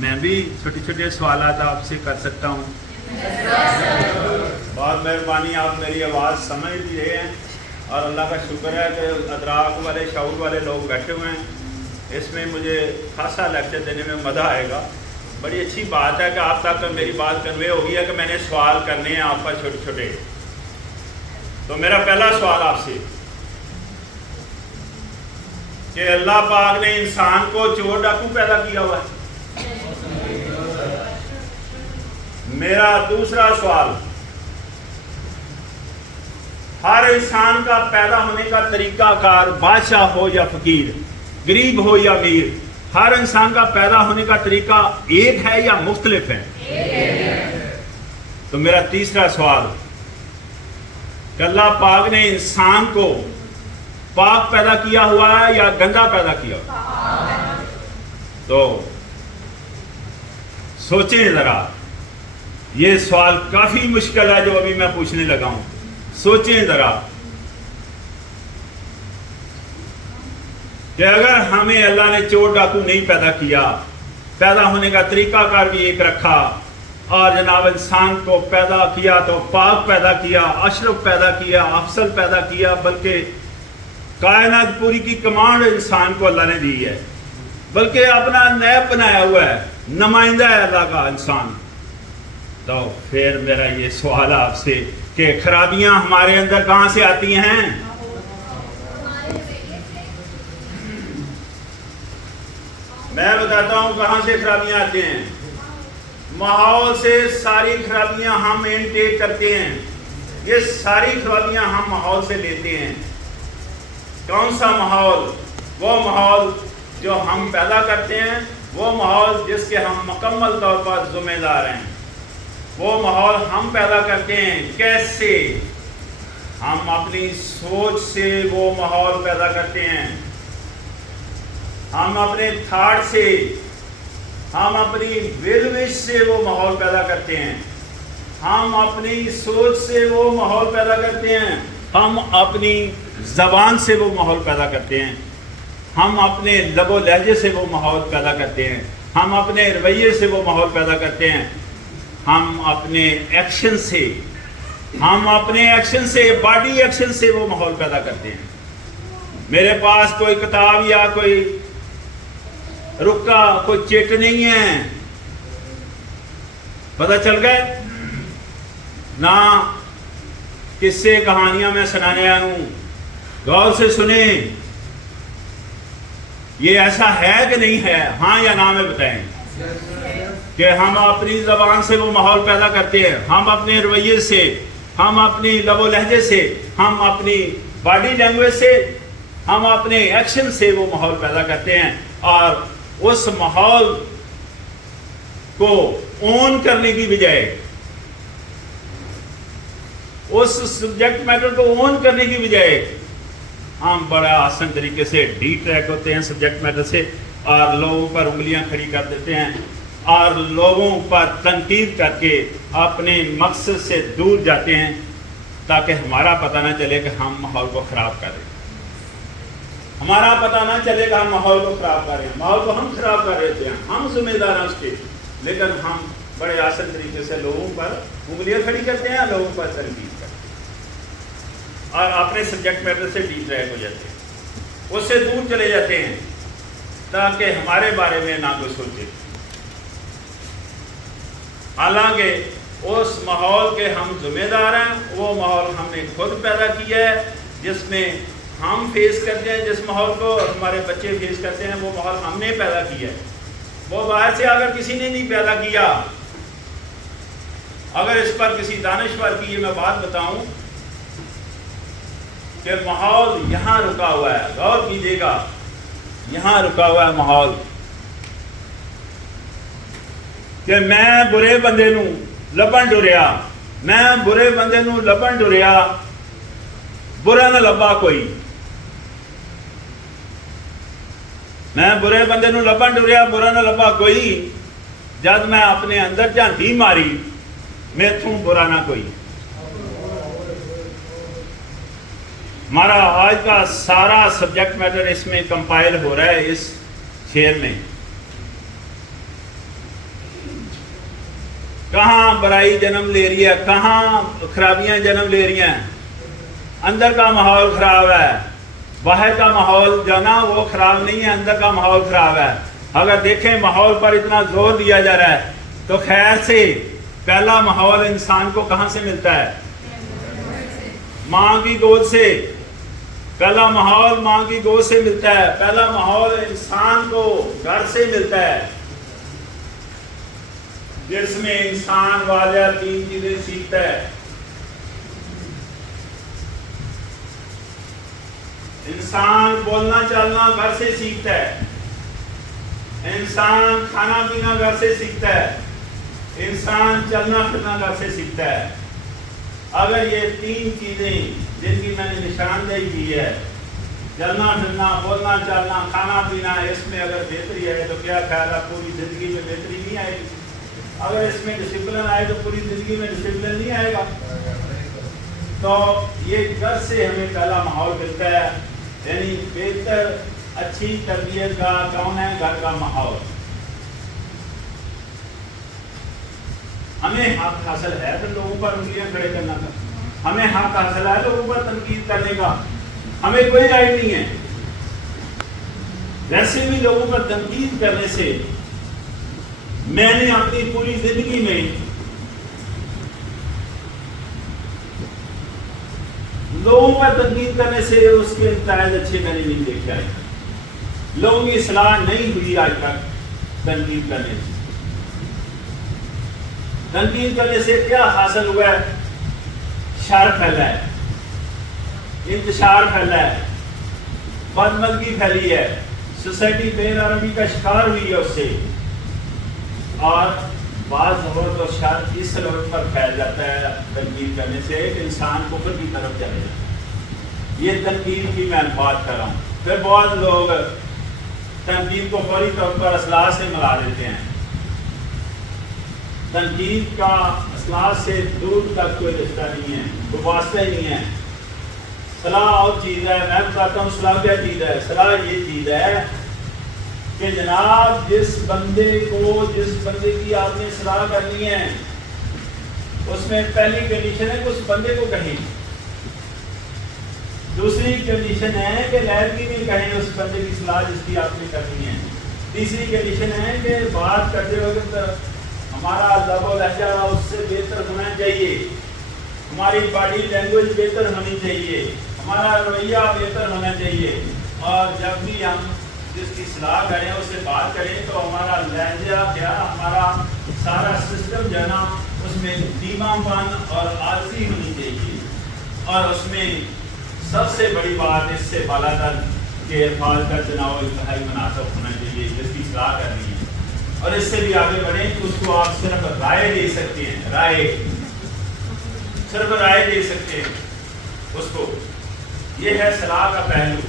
میں بھی چھوٹے چھوٹے سوالات آپ سے کر سکتا ہوں؟ بہت مہربانی، آپ میری آواز سمجھ بھی رہے ہیں اور اللہ کا شکر ہے کہ ادراک والے شعور والے لوگ بیٹھے ہوئے ہیں۔ اس میں مجھے خاصا لیکچر دینے میں مزہ آئے گا۔ بڑی اچھی بات ہے کہ آپ تک میری بات کنوے ہو گئی ہے کہ میں نے سوال کرنے ہیں آپ پر چھوٹے چھوٹے۔ تو میرا پہلا سوال آپ سے کہ اللہ پاک نے انسان کو چور ڈاکو پیدا کیا ہوا ہے؟ میرا دوسرا سوال، ہر انسان کا پیدا ہونے کا طریقہ کار، بادشاہ ہو یا فقیر، غریب ہو یا امیر، ہر انسان کا پیدا ہونے کا طریقہ ایک ہے یا مختلف ہے؟ تو میرا تیسرا سوال کہ اللہ پاک نے انسان کو پاک پیدا کیا ہوا ہے یا گندا پیدا کیا ہوا ہے؟ تو سوچیں ذرا، یہ سوال کافی مشکل ہے جو ابھی میں پوچھنے لگا ہوں۔ سوچیں ذرا کہ اگر ہمیں اللہ نے چور ڈاکو نہیں پیدا کیا، پیدا ہونے کا طریقہ کار بھی ایک رکھا، اور جناب انسان کو پیدا کیا تو پاک پیدا کیا، اشرف پیدا کیا، افضل پیدا کیا، بلکہ کائنات پوری کی کمانڈ انسان کو اللہ نے دی ہے، بلکہ اپنا نیب بنایا ہوا ہے، نمائندہ ہے اللہ کا انسان۔ تو پھر میرا یہ سوال آپ سے کہ خرابیاں ہمارے اندر کہاں سے آتی ہیں؟ میں بتاتا ہوں کہاں سے خرابیاں آتی ہیں۔ ماحول سے ساری خرابیاں ہم انٹیک کرتے ہیں، یہ ساری خرابیاں ہم ماحول سے لیتے ہیں۔ کون سا ماحول؟ وہ ماحول جو ہم پیدا کرتے ہیں، وہ ماحول جس کے ہم مکمل طور پر ذمہ دار ہیں۔ وہ ماحول ہم پیدا کرتے ہیں کیسے؟ ہم اپنی سوچ سے وہ ماحول پیدا کرتے ہیں، ہم اپنے تھاٹ سے، ہم اپنی ول وش سے وہ ماحول پیدا کرتے ہیں، ہم اپنی سوچ سے وہ ماحول پیدا کرتے ہیں، ہم اپنی زبان سے وہ ماحول پیدا کرتے ہیں، ہم اپنے لب و لہجے سے وہ ماحول پیدا کرتے ہیں، ہم اپنے رویے سے وہ ماحول پیدا کرتے ہیں، ہم اپنے ایکشن سے، باڈی ایکشن سے وہ ماحول پیدا کرتے ہیں۔ میرے پاس کوئی کتاب یا کوئی رکا، کوئی چٹ نہیں ہے، پتہ چل گئے نہ قصے کہانیاں میں سنانے آیا ہوں۔ غور سے سنیں، یہ ایسا ہے کہ نہیں ہے؟ ہاں یا نہ میں بتائیں کہ ہم اپنی زبان سے وہ ماحول پیدا کرتے ہیں، ہم اپنے رویے سے، ہم اپنی لب و لہجے سے، ہم اپنی باڈی لینگویج سے، ہم اپنے ایکشن سے وہ ماحول پیدا کرتے ہیں، اور اس ماحول کو اون کرنے کی بجائے، اس سبجیکٹ میٹر کو اون کرنے کی بجائے، ہم بڑا آسان طریقے سے ڈی ٹریک ہوتے ہیں سبجیکٹ میٹر سے، اور لوگوں پر انگلیاں کھڑی کر دیتے ہیں، اور لوگوں پر تنقید کر کے اپنے مقصد سے دور جاتے ہیں، تاکہ ہمارا پتہ نہ چلے کہ ہم ماحول کو خراب کر رہے ہیں، ہمارا پتہ نہ چلے کہ ہم ماحول کو خراب کر رہے ہیں، ماحول کو ہم خراب کر رہے ہیں، ہم ذمہ دار ہیں اس کے، لیکن ہم بڑے آسان طریقے سے لوگوں پر انگلیاں کھڑی کرتے ہیں، لوگوں پر تنقید کرتے ہیں، اور اپنے سبجیکٹ میٹر سے ڈی ٹریک ہو جاتے ہیں، اس سے دور چلے جاتے ہیں، تاکہ ہمارے بارے میں نہ کوئی سوچے۔ حالانکہ اس ماحول کے ہم ذمہ دار ہیں، وہ ماحول ہم نے خود پیدا کیا ہے، جس میں ہم فیس کرتے ہیں، جس ماحول کو ہمارے بچے فیس کرتے ہیں، وہ ماحول ہم نے پیدا کیا ہے، وہ باہر سے اگر کسی نے نہیں پیدا کیا۔ اگر اس پر کسی دانشور کی یہ میں بات بتاؤں کہ ماحول یہاں رکا ہوا ہے، غور کیجیے گا، یہاں رکا ہوا ہے ماحول، کہ میں برے بندے نو لبن ڈریا، میں برے بندے نو لبن ڈریا، برا نہ لبا کوئی، میں برے بندے نو لبن ڈریا، برا نہ لبا کوئی، جب میں اپنے اندر جھانتی ماری، میتھوں برا نہ کوئی۔ ہمارا آج کا سارا سبجیکٹ میٹر اس میں کمپائل ہو رہا ہے، اس شعر میں، کہاں برائی جنم لے رہی ہے، کہاں خرابیاں جنم لے رہی ہیں. اندر کا ماحول خراب ہے، باہر کا ماحول جو نا وہ خراب نہیں ہے، اندر کا ماحول خراب ہے. اگر دیکھیں ماحول پر اتنا زور دیا جا رہا ہے تو خیر سے پہلا ماحول انسان کو کہاں سے ملتا ہے؟ ماں کی گود سے. پہلا ماحول ماں کی گود سے ملتا ہے. پہلا ماحول انسان کو گھر سے ملتا ہے، جس میں انسان واضح 3 چیزیں سیکھتا ہے. انسان بولنا چلنا گھر سے سیکھتا ہے، انسان کھانا پینا گھر سے سیکھتا ہے، انسان چلنا پھرنا گھر سے سیکھتا ہے. اگر یہ 3 چیزیں جن کی میں نے نشاندہی کی ہے، چلنا پھرنا، بولنا چلنا، کھانا پینا، اس میں اگر بہتری ہے تو کیا خیال ہے پوری زندگی میں بہتری نہیں آئے گی؟ اگر اس میں ڈسپلن آئے تو پوری زندگی میں ڈسپلن نہیں آئے گا. تو یہ گھر سے ہمیں پہلا ماحول ملتا ہے. یعنی بہتر اچھی تربیت کا کون ہے؟ گھر کا ماحول. ہمیں حق حاصل ہے پھر لوگوں پر انگلیاں کھڑے کرنا کا، ہمیں حق حاصل ہے لوگوں پر تنقید کرنے کا، ہمیں کوئی رائٹ نہیں ہے. ویسے بھی لوگوں پر تنقید کرنے سے میں نے اپنی پوری زندگی میں لوگوں پر تنقید کرنے سے اس کے نتائج اچھے میں نے نہیں دیکھے آئے. لوگوں کی اصلاح نہیں ہوئی آج تک تنقید کرنے سے. تنقید کرنے سے کیا حاصل ہوا ہے؟ شر پھیلا ہے، انتشار پھیلا ہے، بدمزگی پھیلی ہے، سوسائٹی بے نرمی کا شکار ہوئی ہے اس سے. اور بعض ہو تو شر اس سبب پر پھیل جاتا ہے تنقید کرنے سے کہ انسان کفر کی طرف چلے جاتا ہے. یہ تنقید کی میں بات کر رہا ہوں. پھر بہت لوگ تنقید کو فوری طور پر اصلاح سے ملا دیتے ہیں. تنقید کا اصلاح سے دور تک کوئی رشتہ نہیں ہے، کوئی واسطہ ہی نہیں ہے. صلاح اور چیز ہے. میں بتاتا ہوں صلاح کیا چیز ہے. صلاح یہ چیز ہے کہ جناب جس بندے کی آپ نے صلاح کرنی ہے اس میں پہلی کنڈیشن ہے کہ اس بندے کو کہیں، دوسری کنڈیشن ہے کہ لہرکی میں کہیں اس بندے کی صلاح جس کی آپ نے کرنی ہے، تیسری کنڈیشن ہے کہ بات کرتے وقت ہمارا لب و لہجہ اس سے بہتر ہونا چاہیے، ہماری باڈی لینگویج بہتر ہونی چاہیے، ہمارا رویہ بہتر ہونا چاہیے. اور جب بھی ہم جس کی صلاح کریں اس سے بات کریں تو ہمارا لہجہ کیا، ہمارا سارا سسٹم جو ہے نا اس میں دھیما پن اور عاجزی ہونی چاہیے. اور اس میں سب سے بڑی بات اس سے بالا تر کے الفاظ کا چناؤ انتہائی مناسب ہونا چاہیے جس کی صلاح کرنی ہے. اور اس سے بھی آگے بڑھیں کہ اس کو آپ صرف رائے دے سکتے ہیں، صرف رائے دے سکتے ہیں اس کو. یہ ہے صلاح کا پہلو.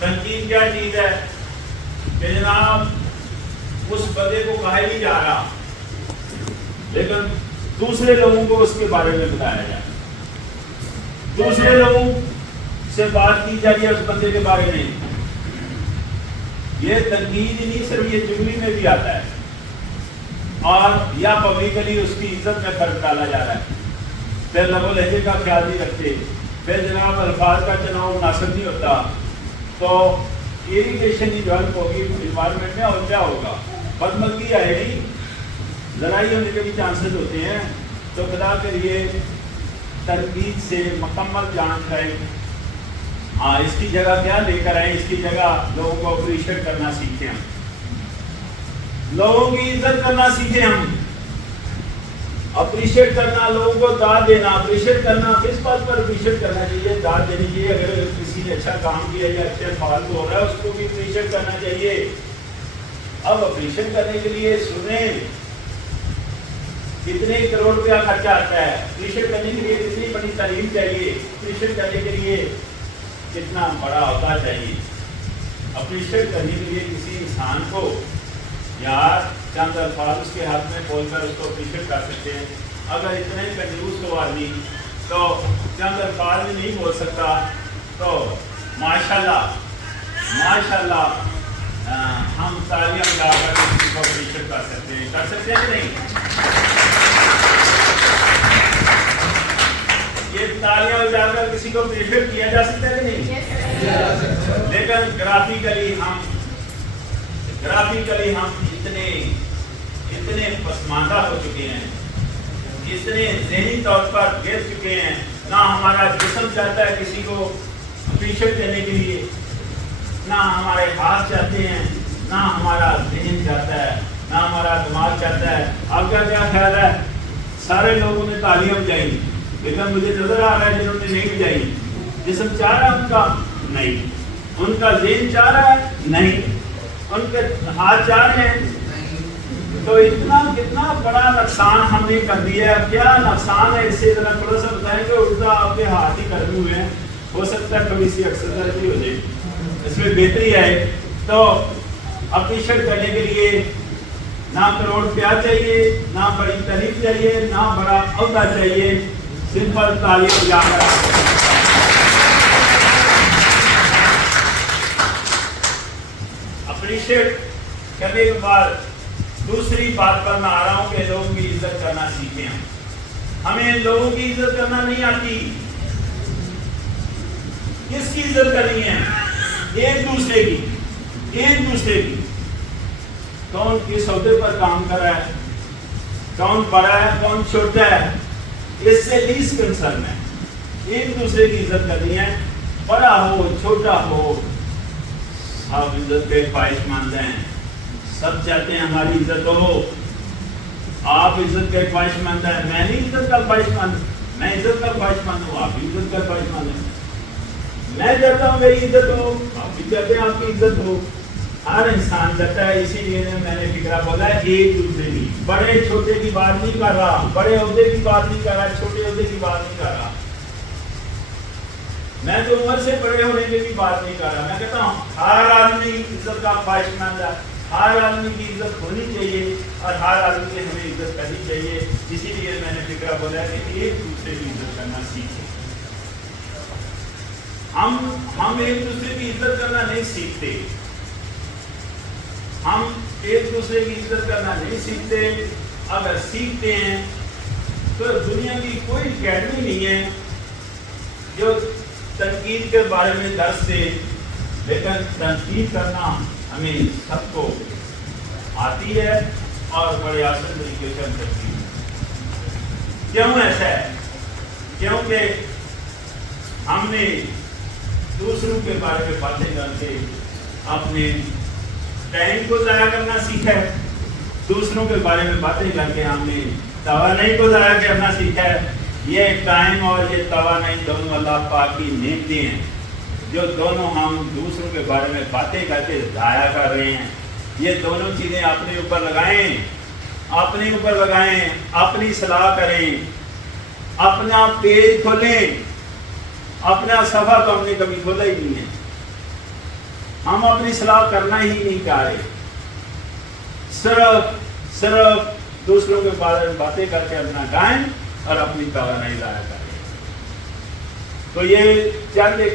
تنقید کیا چیز ہے کہ جناب اس بندے کو کہا نہیں جا رہا لیکن دوسرے لوگوں کو اس کے بارے میں بتایا جائے، دوسرے لوگوں سے بات کی جائے اس بندے کے بارے میں. یہ تنقید ہی نہیں صرف یہ جملی میں بھی آتا ہے اور یا پبلکلی اس کی عزت میں فرق ڈالا جا رہا ہے. پھر لب و لہجے کا خیال نہیں رکھتے، پھر جناب الفاظ کا چناؤ مناسب نہیں ہوتا تو اریٹیشن ہی ڈیولپ ہوگی انوائرمنٹ میں. اور کیا ہوگا؟ بدمزگی آئے گی، لڑائی ہونے کے بھی چانسز ہوتے ہیں. تو خدا کے لیے تنقید سے مکمل جانچ کریں. ہاں اس کی جگہ کیا لے کر آئیں، اس کی جگہ لوگوں کو اپریشیٹ کرنا سیکھیں، ہم لوگوں کی عزت کرنا سیکھیں، ہم اپریشیٹ کرنا، لوگوں کو داد دینا. اپریشیٹ کرنا کس بات پر اپریشیٹ کرنا چاہیے؟ داد دینی چاہیے. اگر کسی نے اچھا کام کیا یا اچھے فالتو ہو رہا ہے اس کو بھی اپریشیٹ کرنا چاہیے. اب اپریشیٹ کرنے کے لیے سنیں کتنے کروڑ روپیہ خرچہ آتا ہے، اپریشیٹ کرنے کے لیے کتنی بڑی تعلیم چاہیے، اپریشیٹ کرنے کے لیے کتنا بڑا عہدہ چاہیے. اپریشیٹ کرنے کے لیے کسی انسان کو یا چند الفاظ اس کے ہاتھ میں بول کر اس کو اپریشیٹ کر سکتے ہیں. اگر اتنے کنجوس ہو آدمی تو چند الفاظ بھی نہیں بول سکتا تو ماشاءاللہ ہم تالیاں بجا کر کسی کو اپریشیٹ کر سکتے ہیں کہ نہیں؟ کسی کو اپریشیٹ کیا جا سکتا ہے کہ نہیں؟ لیکن گرافیکلی ہم اتنے پسماندہ ہو چکے ہیں، اتنے ذہنی طور پر گر چکے ہیں، نہ ہمارا جسم چاہتا ہے کسی کو اپریشیٹ کرنے کے لیے، نہ ہمارے ہاتھ چاہتے ہیں، نہ ہمارا ذہن چاہتا ہے، نہ ہمارا دماغ چاہتا ہے۔ آپ کا کیا خیال ہے؟ سارے لوگوں نے تالیاں بجائی، لیکن مجھے نظر آ رہا ہے جنہوں نے نہیں بجائی، جسم چاہ رہا ہے ان کا؟ نہیں۔ ان کا ذہن چاہ رہا ہے؟ نہیں۔ ان کے ہاتھ چاہ رہے ہیں؟ تو کتنا بڑا نقصان ہم نے کر دیا ہے۔ کیا نقصان ہے اس سے ذرا تھوڑا سا بتائیں کہ الٹا آپ کے ہاتھ ہی کرے ہوئے ہیں، ہو سکتا ہے تھوڑی سی ایکسرسائز بھی ہو جائے، اس میں بہتری آئے۔ تو اپریشیٹ کرنے کے لیے نہ کروڑ روپیہ چاہیے، نہ بڑی تعریف چاہیے، نہ بڑا عہدہ چاہیے، سمپل تالی بجا کر اپریشیٹ کرنے کے بعد دوسری بات پر میں آ رہا ہوں کہ لوگوں کی عزت کرنا سیکھیں۔ ہمیں لوگوں کی عزت کرنا نہیں آتی۔ کس کی عزت کرنی ہے؟ ایک دوسرے کی۔ کون کس عہدے پر کام کر رہا ہے، کون بڑا ہے، کون چھوٹا ہے، اس سے لیس کنسرن ہے۔ ایک دوسرے کی عزت کرنی ہے، بڑا ہو چھوٹا ہو، سب عزت کے خواہش مند ہیں، سب چاہتے ہیں ہماری عزت ہو۔ آپ عزت کے خواہش مند ہیں، میں نہیں عزت کا خواہش مند، میں عزت کا خواہش مند ہوں، آپ بھی عزت کا خواہش مند ہیں۔ میں چاہتا ہوں میری عزت ہو، آپ بھی چاہتے ہیں آپ کی عزت ہو، ہر انسان چاہتا ہے۔ اسی لیے میں نے فکرہ بولا ہے ایک دوسرے کی، بڑے چھوٹے کی بات نہیں کر رہا، بڑے عہدے کی بات نہیں کر رہا، چھوٹے عہدے کی بات نہیں کر رہا، میں تو عمر سے بڑے ہونے کی بھی بات نہیں کر رہا۔ میں کہتا ہوں ہر آدمی عزت کا خواہش مند ہے، ہر آدمی کی عزت ہونی چاہیے اور ہر آدمی کی ہمیں عزت کرنی چاہیے۔ اسی لیے میں نے فکرہ بولا ہے کہ ایک دوسرے کی عزت کرنا سیکھیں۔ ہم ایک دوسرے کی عزت کرنا نہیں سیکھتے، ہم ایک دوسرے کی عزت کرنا نہیں سیکھتے۔ اگر سیکھتے ہیں تو دنیا کی کوئی اکیڈمی نہیں ہے جو تنقید کے بارے میں درس دے، لیکن تنقید کرنا ہمیں سب کو آتی ہے اور بڑے آسان طریقے سے ہم کرتی ہیں۔ کیوں ایسا ہے؟ کیونکہ ہم نے دوسروں کے بارے میں باتیں کر کے اپنے ٹائم کو ضائع کرنا سیکھا ہے، دوسروں کے بارے میں باتیں کر کے ہم نے توانائی کو ضائع کرنا سیکھا ہے۔ یہ ٹائم اور یہ توانائی دونوں اللہ پاک کی نعمتیں ہیں، جو دونوں ہم دوسروں کے بارے میں باتیں کر کے ضائع کر رہے ہیں۔ یہ دونوں چیزیں اپنے اوپر لگائیں، اپنی صلاح کریں، اپنا پیج کھولیں۔ اپنا صفحہ تو ہم نے کبھی کھولا ہی نہیں ہے، ہم اپنی صلاح کرنا ہی نہیں چاہ رہے، صرف دوسروں کے بارے میں باتیں کر کے اپنا ٹائم اور اپنی توانائی ضائع کریں۔ تو یہ چند ایک